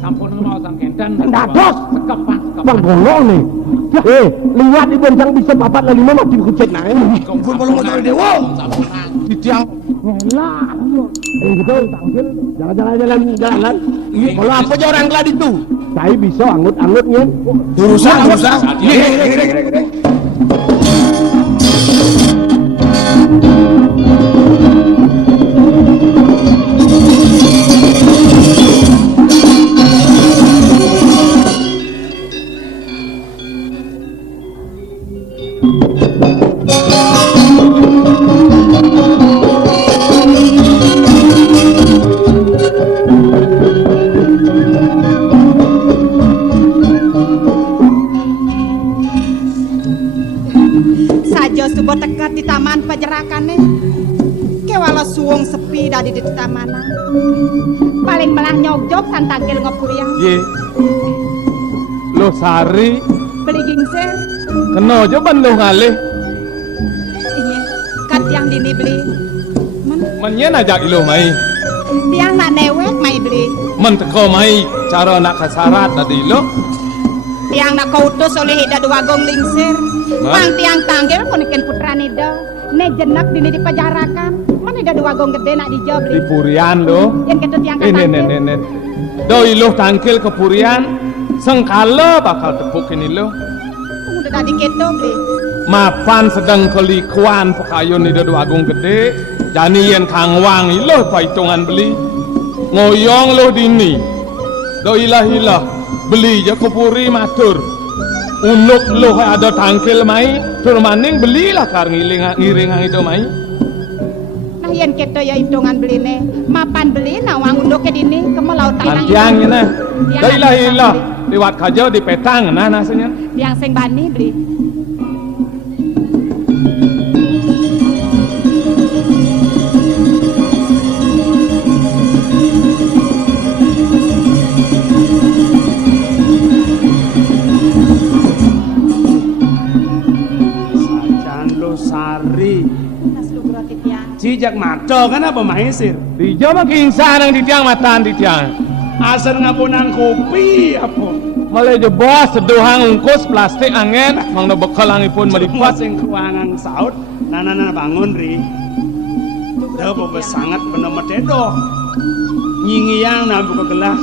Sampun mau sang kendan. Dados. Sekepan. Bang bolong nih. Liwat di boncang bisa papat lagi mama di kucek naik. Kumpul belum motor dewa. Di tiang. Lah. Gitu tangkil. Jalan-jalan. Kalau apa aja orang glad itu? Saya bisa anggut-anggutnya. Urusan. Gede. Subuh tekat di taman pajerakane kewala suwung sepi dari di taman paling melah nyogok tantangkil ngopuriang Ye. Lo sari beli gingser kena aja ban lo ngalih. ini kat yang dini beli Menyen ajak ilo mai. tiang nak newek mai beli Men teko mai cara nak kasarat tadi lo. tiang nak kautus oleh hida dua gong lingsir pang tiang tanggil punikin putra nida ne jenak dini dipajarakan mana hida dua gong gede nak dijawab Di purian lo. yang kita tiang Ini. Do ilo tangkil ke purian sengkala bakal tepuk ini lo. udah tadi keto beli Mapan sedang kelikuan pekayun di dua agung gede. Jani yen kangwang ilo paitungan beli. Ngoyong lo dini. Do ilah beli je kupuri matur. Unuk lo ada tangkil mai. Tur maning belilah kar ngiring itu mai. nah yang keto ya hitungan beli ne mapan beli nawang unduk ke dini kemelau tanang Antiang na. Do ilah liwat kajo di petang nah nasanya. yang sing bani beli Sari. nasluh roti tiang Cijak mato kan apa mahisir? Di jawa kingsa nang di tiang matan di tiang. Asal ngapunan kopi apa? Oleh je bos seduhang ungkus plastik angin mang no bekal angipun melipat. Sing ruangan saut. Nana bangun ri. Dah apa sangat bener metedo. Nyingiang na buka gelas.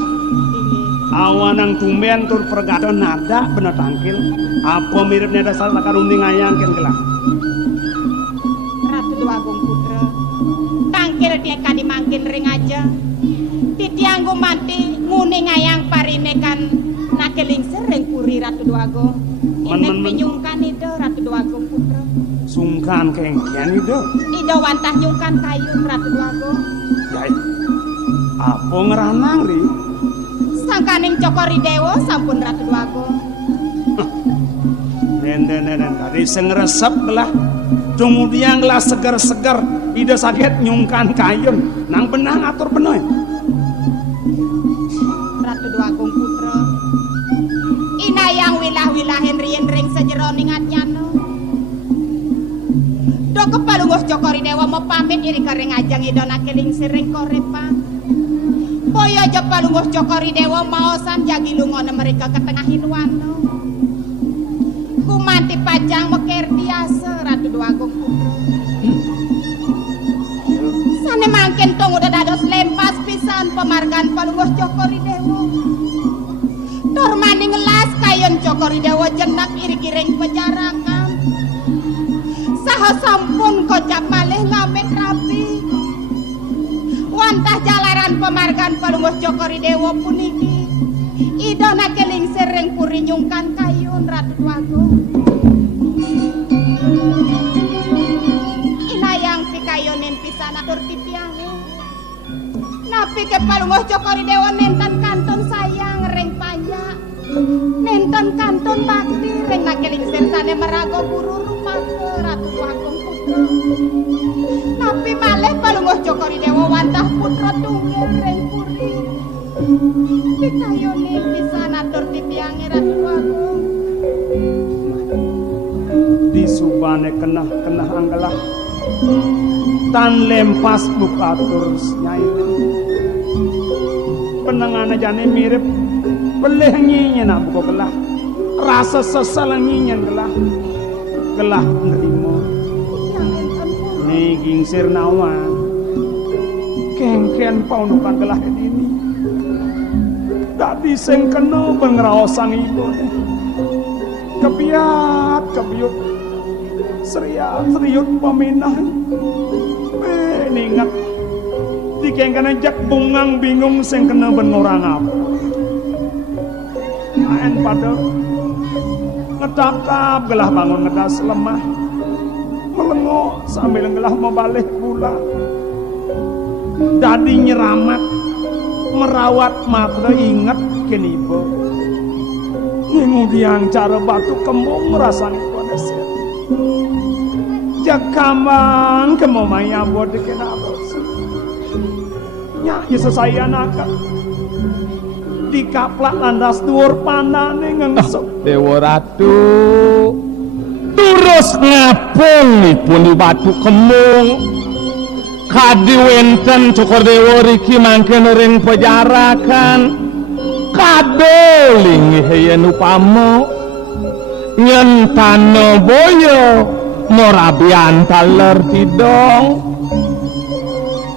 Awanang tumben tur pergadon nada bener tangkil. Apa miripnya dasar lakarunding ayang ken gelas. ratu dua agung putra tangkil dia kan dimangkin ring aja titiang mati nguning ayang parine kan nakeling sering puri ratu dua agung ini pinyungkan itu ratu dua agung putra Sungkan kengkian itu. ido wantah nyungkan kayun ratu dua agung Ya, apa ngeranang ri? sangkaning cokori dewo sampun ratu dua agung Den tadi sengeresep belah. Kemudian lah segar-segar ide sakit nyungkan kayun nang benang atur benoy. ratu dua agung putra ina yang wilah-wilahin ring sejeroning atnyano do kepalungguh cokori dewa mau pamit iri kering ajang idona keling sering korepa boyo aja palungguh cokori dewa mau sam jagi lungono mereka ketengahin wano kumanti pajang meker biasa ratu dua agung putra sane mangken tong udah dados lempas pisan pemargan palungguh cokori dewa tur maning ngelas kayon cokori dewa jenak iri kiring pejarakan saha sampun kocap malih ngamet rapi wantah jalaran pemargan palungguh cokori dewa puniki idona keling sering puri nyungkan kayun ratu dwago inayang pikayonin pisan atur tipiange napi ke palungguh cokori dewa nentan kantun sayang reng pajak nentan kantun bakti reng nakeling sersane merago buru rumah ke ratu dwago putra napi malih palungguh cokori dewa wantah putra tunggil reng puri pikayonin pisan atur tipiange ratu dwago Di subane kenah anggelah tan lempas bukatur nyai penengan jane mirip peleh nyinya nak buka gelah rasa sesal nyinya gelah nerimo nih gingsir nawan kengken paunukan gelah ini tadi sing kena pengraosan ibu kebiat kebiut seriut peminah ningat dikengken jak bungang bingung sing kena ben orang apa aen pada ngedap-dap gelah bangun ngedas lemah melengok sambil gelah mau balik pulang dadi nyeramat merawat mata ingat kenibo ngemudian cara batu kembung rasanya koneser jakaman kemomaya bodi kenapa nya Yesus saya nakal dikaplak landas dhuwur pandane ngengsuk Dewa Ratu terus ngapung pun di batu kembung kadi wenten cukur dewa riki mangken ring pejarakan kadoling heyen upamo nyentano boyo morabian taler tidong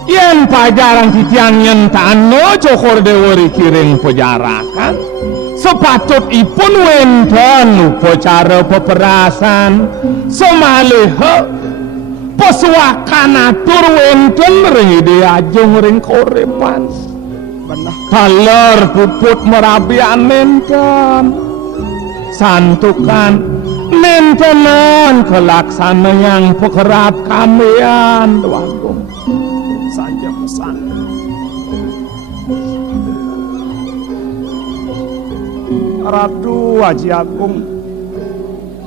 yen pajaran titiang nyentano cukur dewa riki ring pejarakan sepatut ipun wenten upacara peperasan somaleha peswakan atur wenten ring diajung ring korepan benar taler puput merabian nenten santukan nentenan kelaksana yang pekerap kamian doagung saja pesan Ratu Haji Agung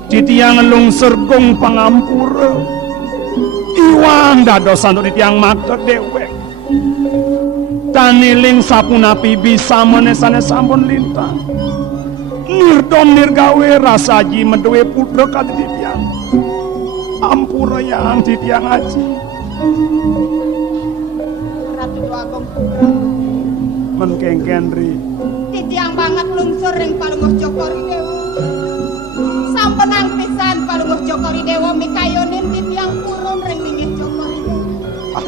titiang lungsur kung pangampura iwang dadosan di tiang mata dewek taniling sapunapi bisa menesane sampun lintang nirdom nirgawe rasaji mendewe putra kati di tiang ampura yang di tiang haji Ratu Agung menkengkenri titiang banget lungsur ring Palungguh Jokori Dewa sampun ang pisan Palungguh Jokori Dewa mikayonin titiang purun ring ningih Jokori Dewa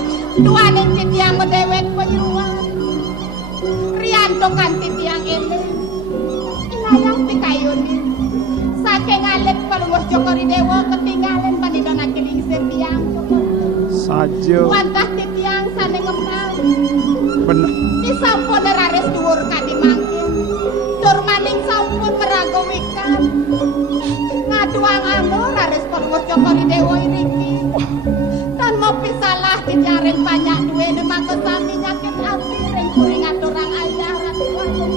duaning titiang medewek penyruan rianto kan titiang ini ilayang mikayonin saking alit Palungguh Jokori Dewa ketinggalan panidon akiling tiang saja wantah titiang sane ngemnau benar disampun rares dhuwur kadimangkin tur maning sampun meragowikan ngaduang anu rares Palungguh Jokori Dewa iriki tan mopi salah dijaring banyak duwe mangko sami nyakit ati ring kuring aturang ayah Ratu Agung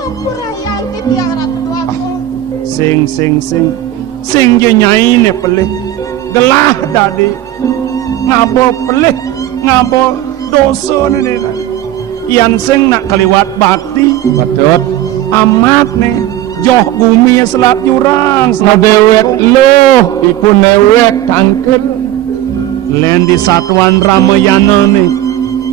ampuraya titiang Ratu Agung sing je nyai ne pelih gelah dadi ngabo pelih ngabo dosa ne yan sing nak kaliwat bakti betul amat ne joh bumi selat jurang ngadewek loh iku newek tangkel len di satuan Ramayana ne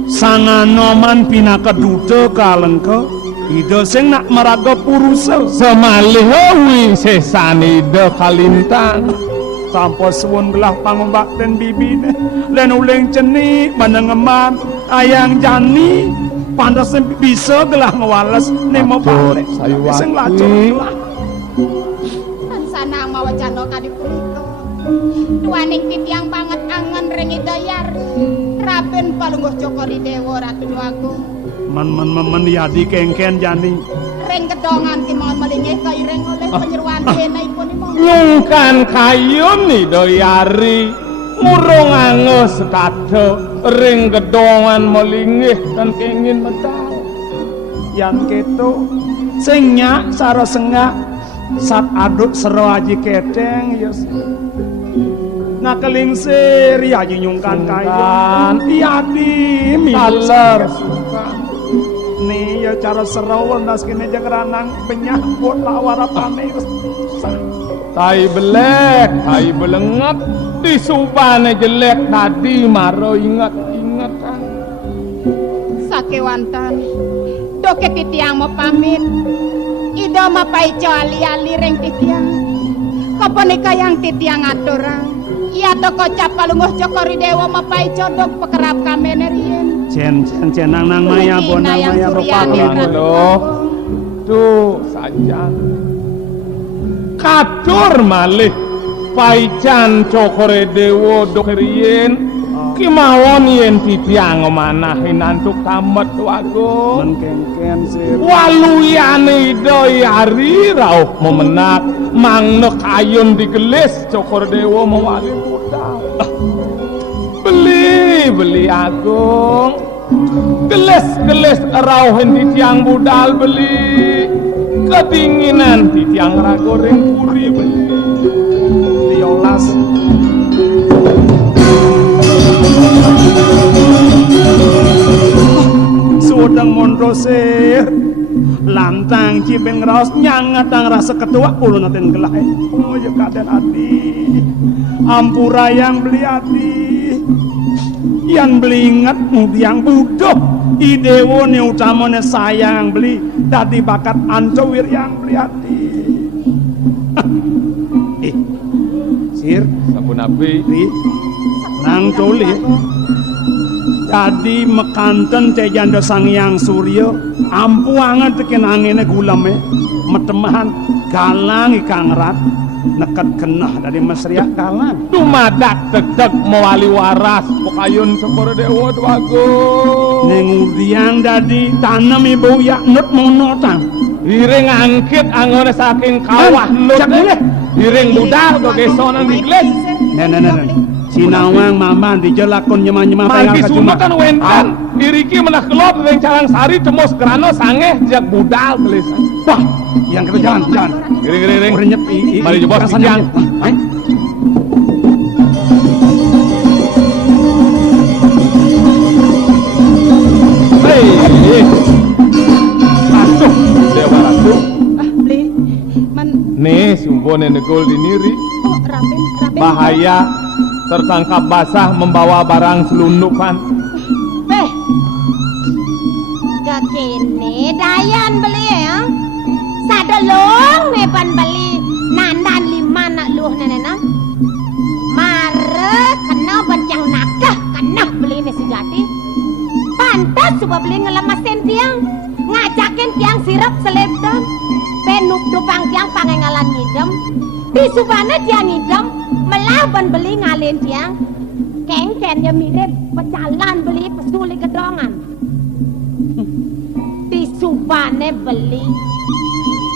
sanganoman pinaka duta kalengka ida sing nak maraga purusa semalih wi sesani de kalintang tanpa suwun gelah pangumbakten bibine len uleng cenik manengeman ayang jani pandas bisa gelah ngewales nemo balik sing lacur gelah tan sanang mawacana kadipurita duaning titiang banget angen ring idayar Raben Palungguh Jokori Dewa Ratu Agung men yadi kengken jani ring kedongan ki mohon melingih kaireng oleh penyeruan denaipun imo nyungkan kayun ni doyari murung angus kado ring gedongan melingih dan kengin medal yang keto sing nyak saro sengak sat aduk sero aji keteng yes nakelingsir aji nyungkan kayun yadi taler nih ya cara sero nas kene jeng ranang penyah buat lawara pane Tai belek, tai belengat, di subane jelek tadi maro ingat-ingat kan. Sakewantan, doke titiang mau pamit. Ido mapaico ali-ali reng titiang. Kapanika yang titiang aturang. Iya toko capalunguh cokori dewa mapaico dok pekerap kamenerien. Cen nang maya bonang maya bapak Loh, tuh saja. Katur malih paican cokore dewo dokerien kimawon yen titiang manahin antuk tamet wago menkengken sir waluyane doi hari rauh memenak mangnek ayun digelis cokor dewo mewali budal beli agung geles rauhin titiang budal beli kedinginan titiang ragoreng puri beli 13 Sudang mondro sir lantang cibeng raos nyang ngatang rasa ketua ulun naten gelai ya kaden adi ampura yang beli adi yang beli ingat yang budoh idewo ni utamane sayang beli dadi bakat ancowir yang beli adi sir sabun api nang toli jadi mekanten tejanda sang yang surya ampuangan tekin angine gulame metemahan galang ikang rat nekat genah dari mesriak galang dumadak tegek mewali waras pokayun seporo dewa dwago ning udiang dadi tanem ibu yaknut monotang iring angkit angone saking kawah lut iring budal ke gesonan digles nen Sinawang maman dijelakon nyema-nyema mangki sumatan wendan diriki menah kelop ring calang sari temos kerano sangeh jak budal gelesan wah yang kita jalan giring renyep mari jebos siang Ratu dewa ratu Beli man nih sumbone negol diniri rapen bahaya tertangkap basah membawa barang selundupan. Gak kene dayan beli ya. Sadolong mepan beli nandan lima nak luh nenena. Mare kena bancang nakah kena beli ini sejati. Pantas coba beli ngelemasin tiang. Ngajakin tiang sirap selebdan. Penuk dupang tiang pangengalan ngidem. Di subana tiang ngidem. Melawan beli ngalin tiang kengken ya mirip pecalan beli pesuli gedongan di subane beli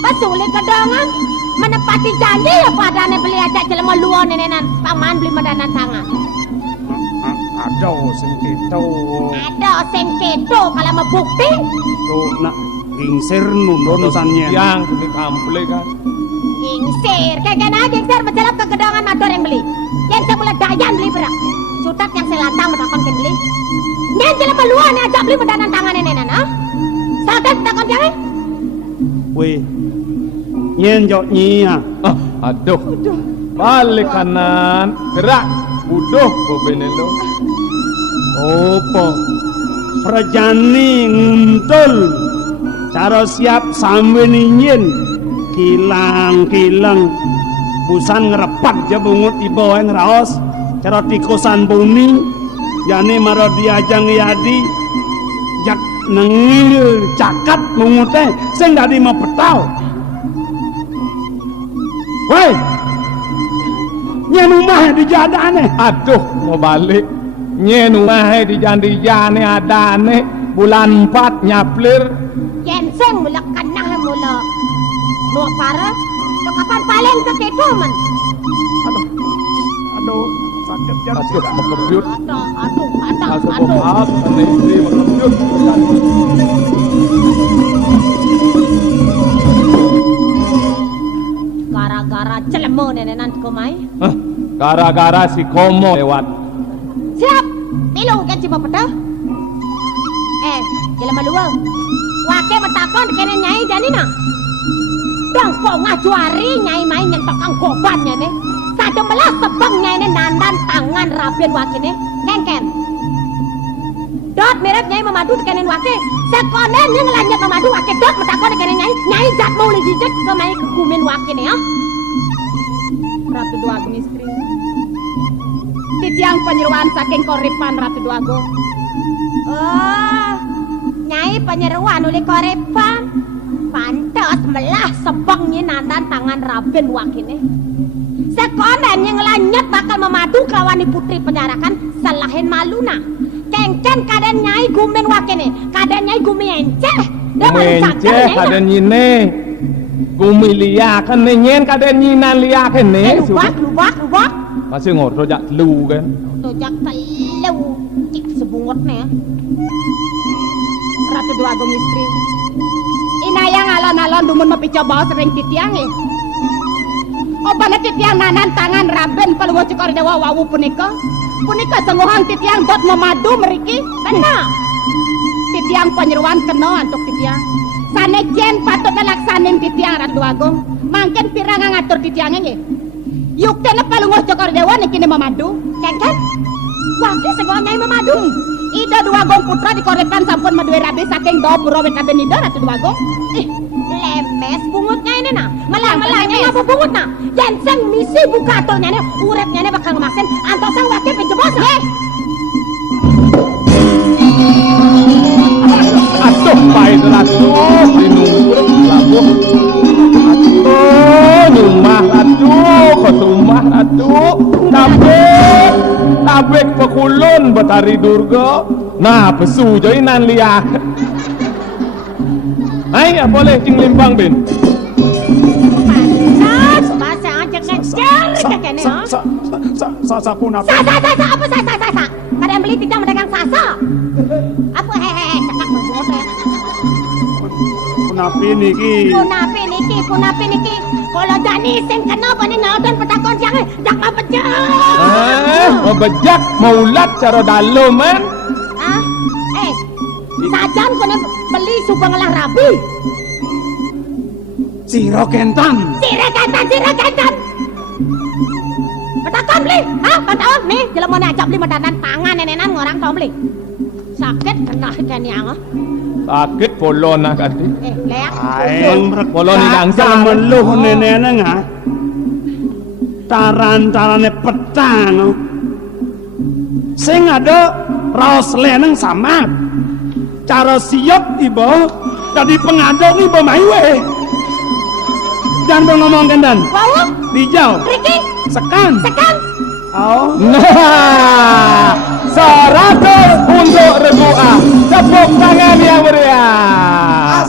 pesuli gedongan menepati janji ya padane beli aja jelema luon nenenan paman beli medanan tangan aduh sing keto kalau mau bukti tuh nak gingsir nundosannya yang ini kample kan gingsir gingsir berjalan ke gedongan motor yang beli yang semula dayan beli berak sutak yang selatang menakon ke beli yang jelema luon aja beli medanan tangan nenenan saudara takon jangan weh nyen jok nyia aduh balik kanan gerak uduh bobenelo opo perjani nguntul cara siap sambil nyin kilang busan ngerepat aja bungut ibo yang raos cara tikusan bumi jani maro diajang yadi jak nengil cakat bungutnya sing dadi mau petau woi nyen umah di jadane aduh mau balik nyen umah di jandi-jane adane bulan 4 nyaplir yen sing mula kanah mula no para to kapan paling kekedo man aduh sakit jangan aduh makembyut aduh maaf ane istri makembyut gara-gara celemo nenenan komai gara-gara si komo lewat siap tilung kan cipa pedah jelema luang wake metakon kene nyai janina Dong kok ngajuari nyai main yang tokang gobannya nih. Sadem belas sebengnya ini nandan tangan Raben wakine. Kengken. Dot mirip nyai memadu dikenen wake. Sekonen yang ngelanyat memadu wake dot metakon dikenen nyai. Nyai jat mau lijijek ke mai kegumin wakine ya. Ratu Dwagung istri. Titiang penyeruan saking koripan Ratu Dwagung. Oh, nyai penyeruan oleh korepan. Pantas melah sebengnya nandan tangan Raben wakine. Sekonen yang lanyet bakal memadu kawani putri penyarakan salahin maluna. Kengken kaden nyai gumen wakine. Kaden nyai gumi enceh. Dia Menceh kaden nyine. Gumi liakan nyen kaden nyinan liakan ne. Lubak. Masih ngotot jak lu kan. Tojak telu cik sebungut nih. Ratu Dwagung istri. Inayang alon-alon dumun mepico bawa sering titiang eh. Obana titiang nanan tangan Raben paluwo cikor dewa wawu punika. Punika senguhan titiang dot memadu meriki. Benar. Titiang penyeruan kena antuk titiang. Sanejen patut nelaksanin titiang Ratu Dwagung. Mangken pirang ngatur titiang ini. Yuk tena palungoh cikor dewa nikini memadu. Kengken. Waki senguhan nyai memadu. Ida Dwagung putra dikorepan sampun madue rabi saking do purowet Raben Ida Ratu Dwagung. Lemes bungutnya ini nah. Melang-melangnya ngapa bungut nah. Jenseng misi buka atolnya nih. Uretnya nih bakal ngemasin. Antosang waki penjebos nah. Atuh pai ratu dinunggur labuh. Nyumah ratu kosumah ratu tabek pekulun betari durga. Nah pesu joinan liak. Ay, boleh cing limbang bin. Bahasa aja ngejar kekene ha. Sapu napa? Sa apa sa. Kadang beli tidak mendagang sasa. Apa hehehe cekak bungut ya. Punapi niki. Punapi niki. Kalau jani sing kena bani ngauden petakon siang jak mabejak. Mau bejak mau ulat cara dalem man. Ah, sajan kene beli subang lah rabi. Siro kentan. Sirakan. Petakon beli. Hah, petakon nih jelemone ajak beli medanan tangan nenenan ngorang tau beli. Sakit kena keniang ah. Sakit polon nak ati. Leak. Aeng Polon ni dangsa meluh nenene nga. Taran-tarane petang. Sing ada raos leneng sama. Cara siap ibu jadi pengadong ibu maiwe. Jangan ngomong kendan. Wow. Dijau. Riki. Sekan. Oh. Nah, 100 untuk Regua. Tepuk tangan yang meriah.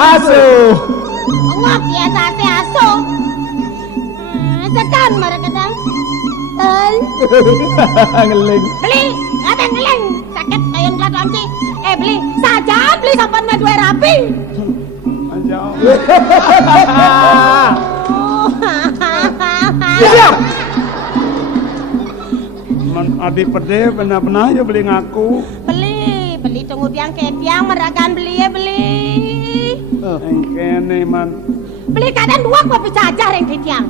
Asuh. Ngok ya sate aso. Sekan mereka dan. Ngeling. Beli, ada ngeleng. Sakit kayak ngelat onci. Beli, saja beli sampai dua rapi. Siap. Adi pede benar-benar ya beli ngaku. Beli tunggu tiang ke tiang meragan beli ya beli. Engkene man. Beli kadang dua kopi saja reng di tiang.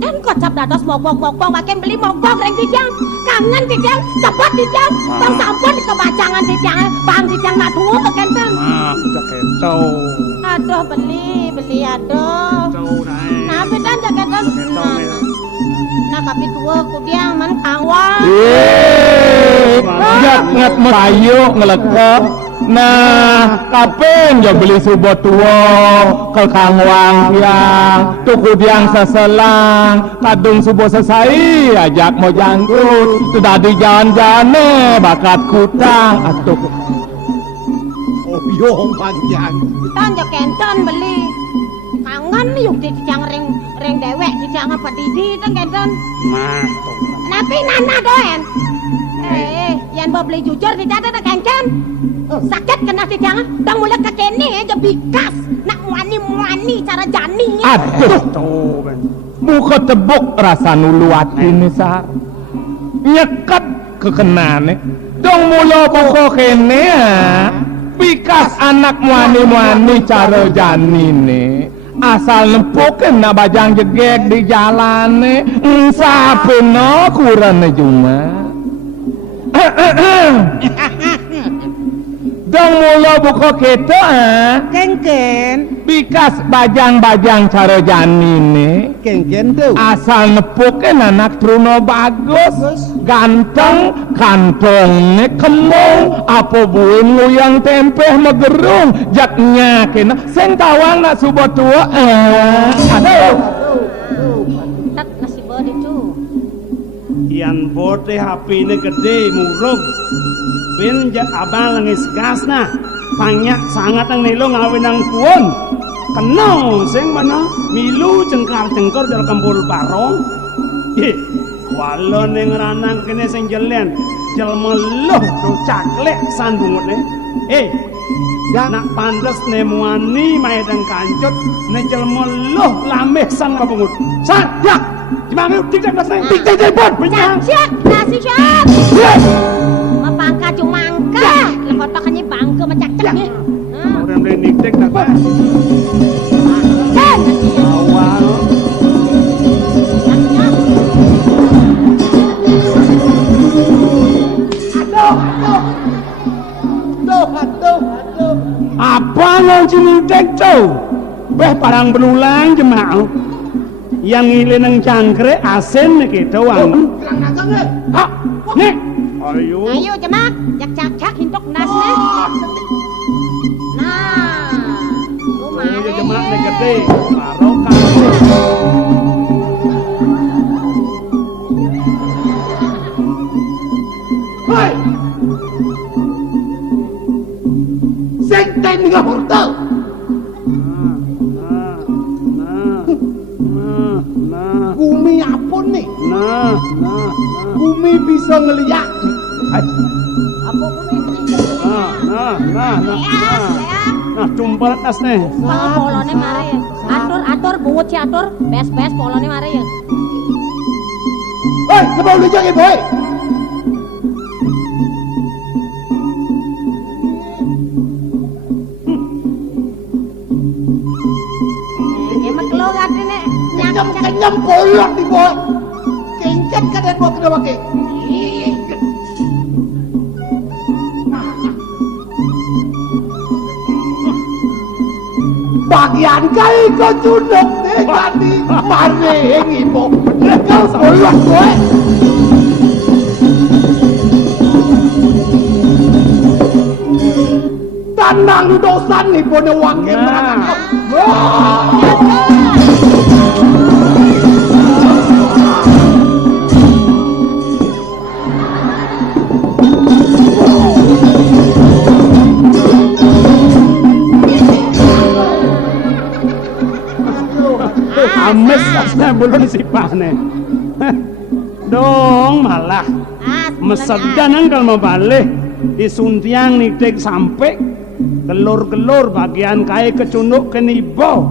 Dan kocap dados mogok makin beli mogok reng di tiang. Kangen di tiang, cepat di tiang. Tang sampun kebacangan di tiang, bang di tiang nak tuh kenten. Udah kecau. Aduh beli aduh. Kecau naik. Nah bedan jaketan. Nah tapi tua kudiang man kawang. Jak ngat merayu ngelekep. Nah, kapan jo beli subot tua ke kangwang yang tuku diang seselang kadung subuh sesai ajak mau jangkut sudah di jalan-jalan bakat kutang atuh Oyong panjang. Tanjak kenton beli. Kangen yuk di jang ring dewek di jang apa didi tang kenton. Nah, Napi nana doen. Yang bawa beli jujur di jatuh tak kencan. Sakit kena di jang. Dan mulai ke kene aja bikas. Nak muani cara jani. aduh tuh ben. buka tebuk rasa nuluat ini sa nyekat kekenane dong mula buka kene bikas anak muani cara janine asal nempukin na bajang jegek di jalan nih sapin no kurang cuma dong mula buka kita Ken bikas bajang-bajang cara janine Ken tuh asal nepukin anak truno bagus ganteng kantongnya kemong apa buin nguyang tempeh megerung jaknya kena sing tawang nak subuh tua aduh Tak nasi bodi tuh. Yan bote HP ini gede murug. Ben abang langis gas nah. Banyak sangat ang nilo ngawin ang kuon. Kena sing mana milu cengkar-cengkar dalam kambul barong. Walau ning ranang kene sing jelen jelma loh do caklek sandungutne. Nak pantes ne muani maedang kancut ne jelma loh lameh sang babungut. Sajak gimana tidak nasi tidak telepon Siap, nasi siap. Mapangka cumangka, lekotokannya bangke macak-caknya. orang benik tek tak apa Dan awal apa ngau cini tek tuh beh parang berulang jemaah yang ngilin ng cangkre asin kita wang ha nih ayo ayo jemak, jak-jak hintok nasnya. Nah, ayo lumayan. jemaah nih gede barokah Hei Sekten dengan portal Bumi apa nih? Bumi bisa ngeliat Apa nah tumpal atas nih polone mare ya. Atur bungut si atur, bes polone mare ya. Hei, lepas lu jangan boy Emak lo gade nek Kenyam bolot nih boy Kencet kadang bawa kena pakai bagian kali kau cunduk deh tadi mana yang ibu kau bolot boy tanang dosan nih punya wakil mereka ames asna belum sipane dong malah mesedan kalau mau balik disuntiang nitik sampai gelur-gelur bagian kai kecunduk ke nibo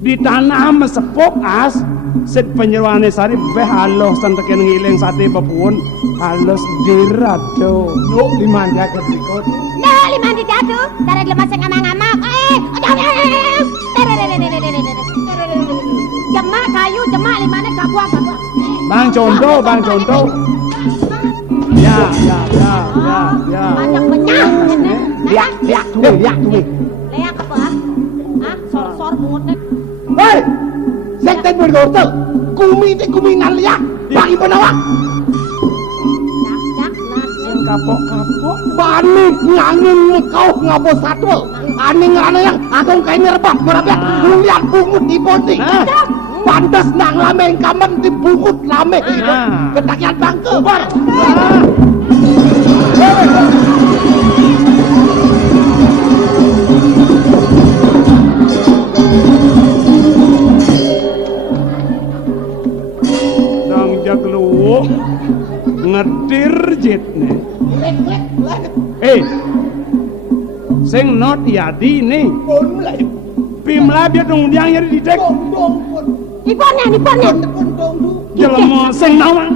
di tanah mesepok as set penyeruane sari beh halos santekin ngiling sate papuun halos dirado no liman dia ketikot Nah, lima di jatuh, dari lemas yang ngamak-ngamak. Jemak kayu, jemak limane kabuang. bang contoh ya Banyak benyah. lihat tuh Leak apa? Ah, sor bungut nek. hei sekten bergortel kumi nan lihat bagi penawak Jak nas. kapok balik ngangin kau ngabo satu aneh ngana yang agung kain merebak merabak lihat bungut di poti pantas nang lame kamen di bungut lame ketakian bangke dong jaglu ngedir jit nih sing not yadi nih pimla biar dong diang yari di dek Iponnya. jelema sing nawang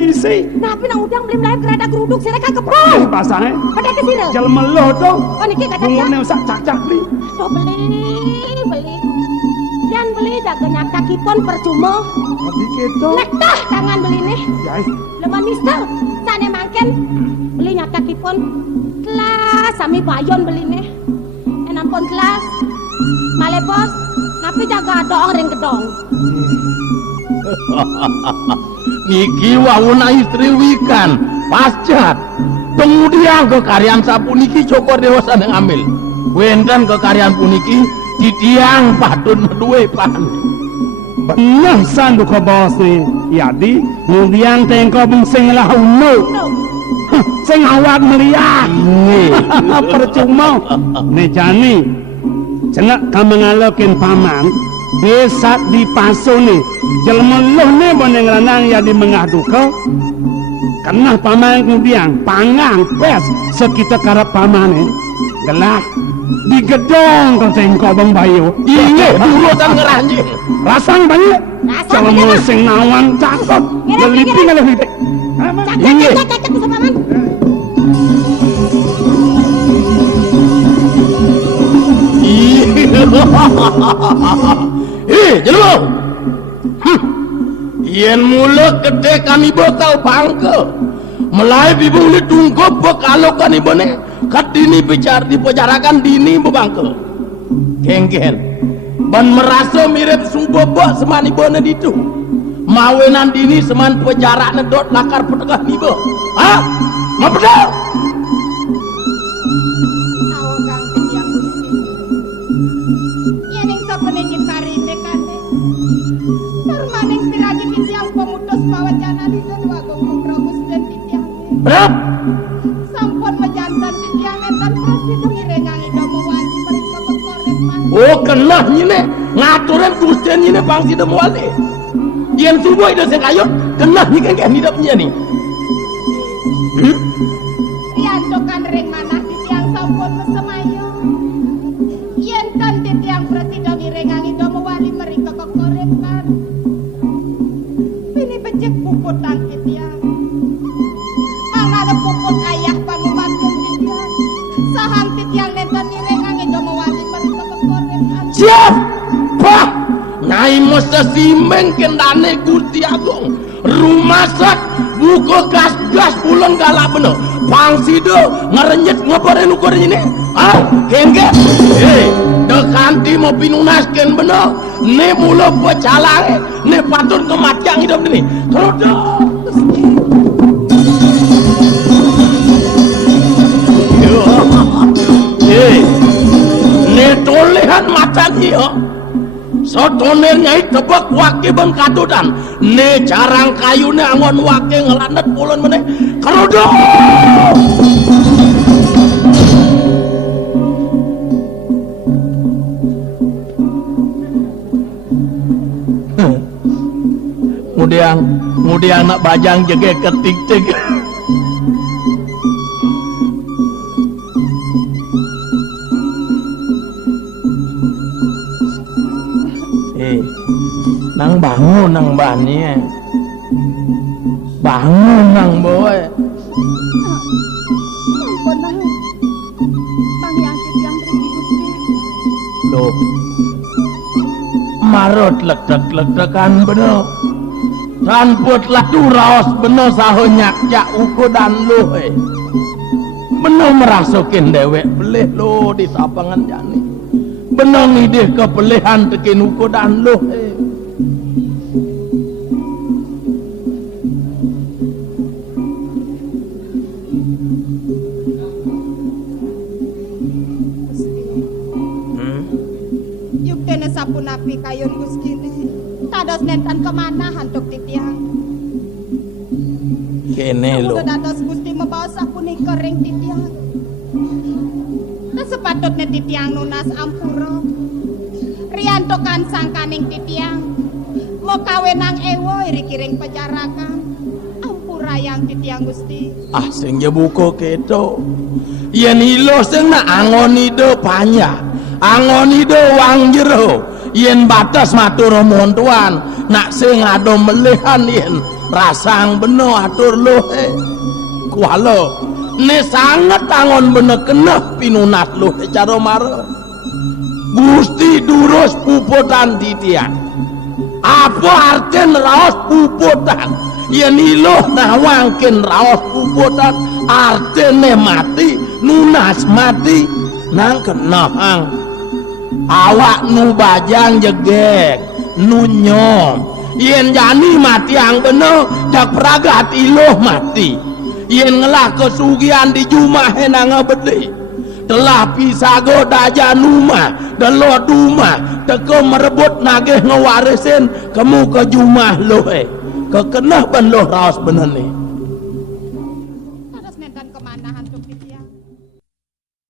isi. Napi nang udang beli melayu kerada geruduk sirek kagepong. Pasangnya Pada ke sirek. jelma lo dong. Oh niki kacang Bungurnya usah cak-cak beli. Tuh beli. Dan beli daganyak takipon percuma. Tapi gitu. Nek tah tangan beli nih. Yai. Leman misal sane mangken beli takipon kelas sami bayon beli nih. Enampun kelas. Malepos napi jaga dong ring gedong. Niki wawuna istri wikan pascat kemudian kekarian sapuniki cokor dewasa yang ambil wenten kekarian puniki titiang patun meduwe pan Benar sandu ko bos ni. Yadi kemudian tengko bungsing lah unu. Sing awak melihat. Percuma. Ne jani. Cenak kamangalokin paman. Besat di paso ni. Jelma loh ni boneng lanang ya di mengadu ke. Karena paman kemudian pangang pes sekitar karap paman ni. Gelak di gedong kau tengok bang bayu. inge dulu tan ngeranjing Rasang banyak. Kalau mau sing nawang cakep. Lelipi nggak lelipi. inge Cak bisa paman. jelma yen mulut gede kami bakal bangke melai bibung ni tunggu bekalo kan ibone katini bicar dipecarakan dini bebangke kengken ban merasa mirip subobo seman ibone ditu mawenan dini seman penjara nedot lakar petegah nibo ha ngapedal Nawang kang tiyang Gusti. Yening sapenekin karime kane. Permaning piragi tiyang pemutus pawacana dinten wagung kumrogus dan tiyang. berap Sampun mejantan tiyang netan pasti dengirengang idomo wali mereka berkorek man. oh kenah nyine ngaturan gusten nyine bangsi dem wali yen subuh ida sing kayot kenah ni kengken hidap nyani Riantokan ring manah tiyang sampun mesemayo. Yen kan tiyang berarti dengirengang idomo wali mereka berkorek man. Bini becek puput tang tiyang. Mangada puput ayah pamubatkeun tiyang. Saham tiyang nenten nirengang idomo wali mereka berkorek man. siap bah nyai mesti simeng kendane Gusti Agung rumasak buka gas pulang galak bener pangsido ngarenyet ngoporen ukur ini ah kengke dekanti mau pinunasken bener ne mula pecalange ne patun kematian hidup ini kerodok ne tolehan matanya yo sotoner nyai tebak wake bang kadudan ne jarang kayu ne angon wake ngelanet pulon meneh kerodok kemudian nak bajang jege ketik-tik nang bangun nang bani bangun nang boy Ampun nang. Bang yang tiyang mriki Gusti. loh marot ledek-ledekan bener ranput ladu raos bener saho nyakcak uko dan lo bener merasokin dewek belih lo di sapangan jani bener ngidih kepelihan tekin uko dan lo Yuk dene sapunapi kayun Gusti ne. Tados nenten kemana hantuk titiang. kene lo Dados Gusti membawa sapunika ring titiang. Nah sepatutnya titiang nunas ampura. Riantokan sangkaning titiang. Mau kawenang ewo irikiring pejarakan. Ampura yang titiang Gusti. ah sing jebuko keto yen ilo sing na angoni do panya angoni do wang jero yen batas matur mohon tuan nak sing ado melihan yen rasang beno atur lo kualo ne sangat tangon bener keneh pinunat lo cara mara Gusti durus puputan titian apa arten raos puputan yen iloh nawangkin raos puputan artene mati nunas mati nang kenahang awak nu bajang jegek nu nyom yen jani mati ang bener jak pragat iloh mati yen ngelah kesugihan di jumahe nang bedi telah pisago daja numa delo duma teko merebut nagih ngewarisin kamu ke jumah loh kekenah ban loh raos bener nih